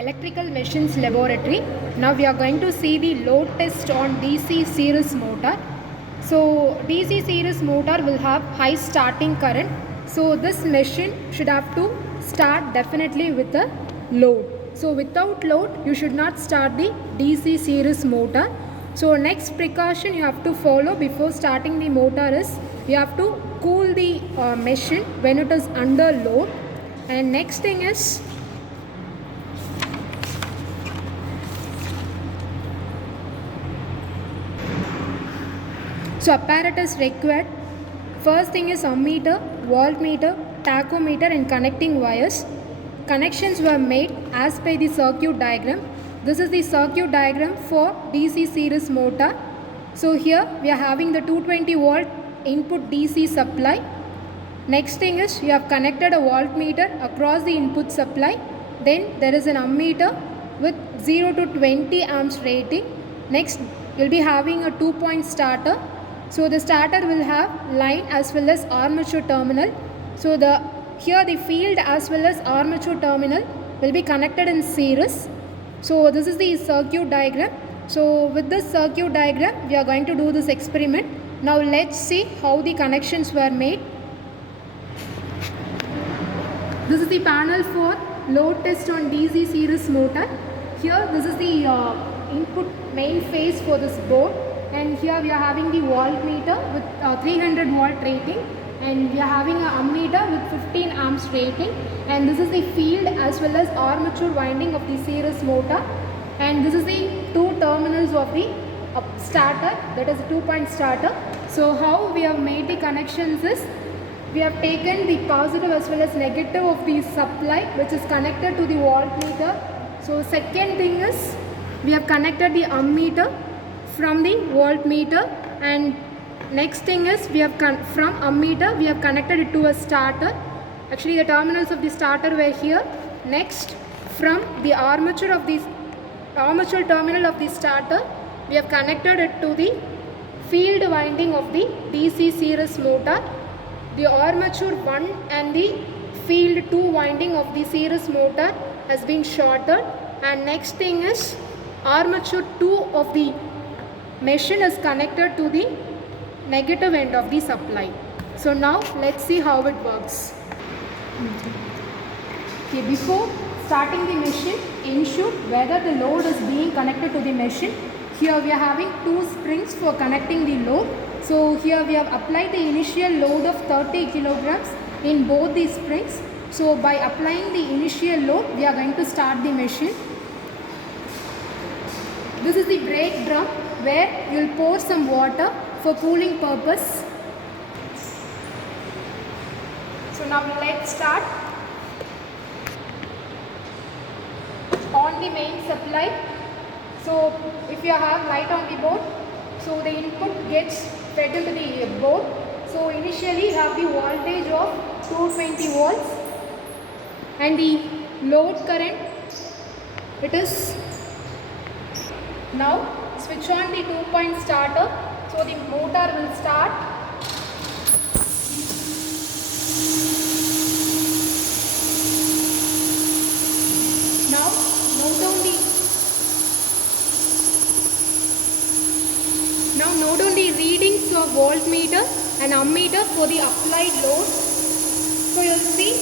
Electrical Machines Laboratory. Now we are going to see the load test on DC series motor. So DC series motor will have high starting current. So this machine should have to start definitely with a load. So without load you should not start the DC series motor. So next precaution you have to follow before starting the motor is you have to cool the machine when it is under load. And next thing is so apparatus required. First thing is ammeter, voltmeter, tachometer and connecting wires. Connections were made as per the circuit diagram. This is the circuit diagram for DC series motor. So here we are having the 220 volt input DC supply. Next thing is you have connected a voltmeter across the input supply. Then there is an ammeter with 0 to 20 amps rating. Next you will be having a 2-point starter. So the starter will have line as well as armature terminal. So here the field as well as armature terminal will be connected in series. So this is the circuit diagram. So with this circuit diagram we are going to do this experiment. Now let's see how the connections were made. This is the panel for load test on DC series motor. Here this is the input main phase for this board. And here we are having the voltmeter with 300 volt rating, and we are having an ammeter with 15 amps rating, and this is the field as well as armature winding of the series motor, and this is the two terminals of the starter, that is a 2-point starter. So how we have made the connections is we have taken the positive as well as negative of the supply which is connected to the voltmeter. So second thing is we have connected the ammeter from the voltmeter, and next thing is we have from ammeter we have connected it to a starter. Actually the terminals of the starter were here. Next from the armature terminal of the starter we have connected it to the field winding of the DC series motor. The armature 1 and the field 2 winding of the series motor has been shorted, and next thing is armature 2 of the machine is connected to the negative end of the supply. So now let's see how it works. Okay, before starting the machine, ensure whether the load is being connected to the machine. Here we are having 2 springs for connecting the load. So here we have applied the initial load of 30 kilograms in both the springs. So by applying the initial load we are going to start the machine. This is the brake drum where you will pour some water for cooling purpose. So now let's start. On the main supply, so if you have light on the board, so the input gets fed into the board. So initially you have the voltage of 220 volts and the load current, it is now switch on the 2-point starter, so the motor will start. Now note down the readings of voltmeter and ammeter for the applied load. So you will see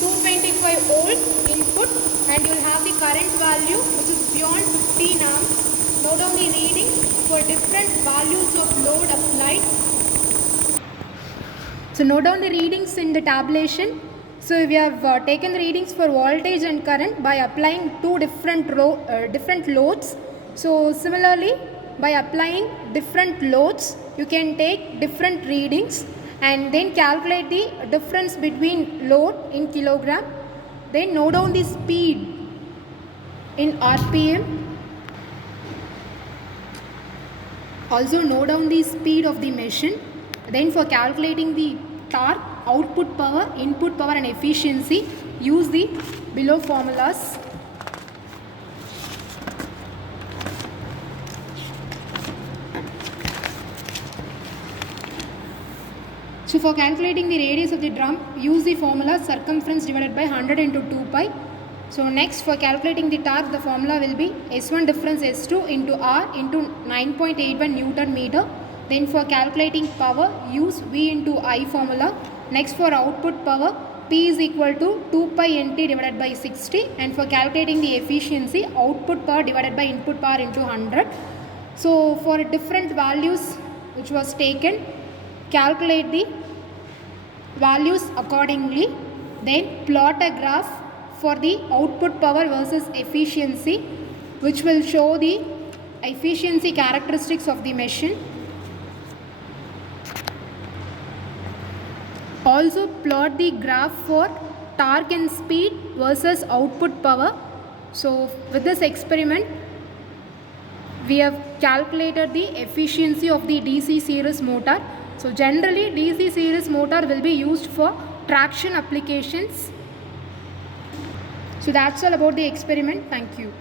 225 volt input and you will have the current value which is beyond 15 amps. Note down the readings for different values of load applied. So note down the readings in the tabulation. So we have taken the readings for voltage and current by applying 2 different loads. So similarly, by applying different loads, you can take different readings and then calculate the difference between load in kilogram. Then note down the speed in RPM. Also note down the speed of the machine. Then for calculating the torque, output power, input power and efficiency, use the below formulas. So for calculating the radius of the drum, use the formula circumference divided by 100 into 2 pi. So So next, for calculating the torque, the formula will be S1 difference S2 into R into 9.81 Newton meter. Then for calculating power, use V into I formula. Next, for output power, P is equal to 2 pi NT divided by 60. And for calculating the efficiency, output power divided by input power into 100. So for different values which was taken, calculate the values accordingly. Then plot a graph for the output power versus efficiency, which will show the efficiency characteristics of the machine. Also plot the graph for torque and speed versus output power. So with this experiment, we have calculated the efficiency of the DC series motor. So generally DC series motor will be used for traction applications. So that's all about the experiment. Thank you.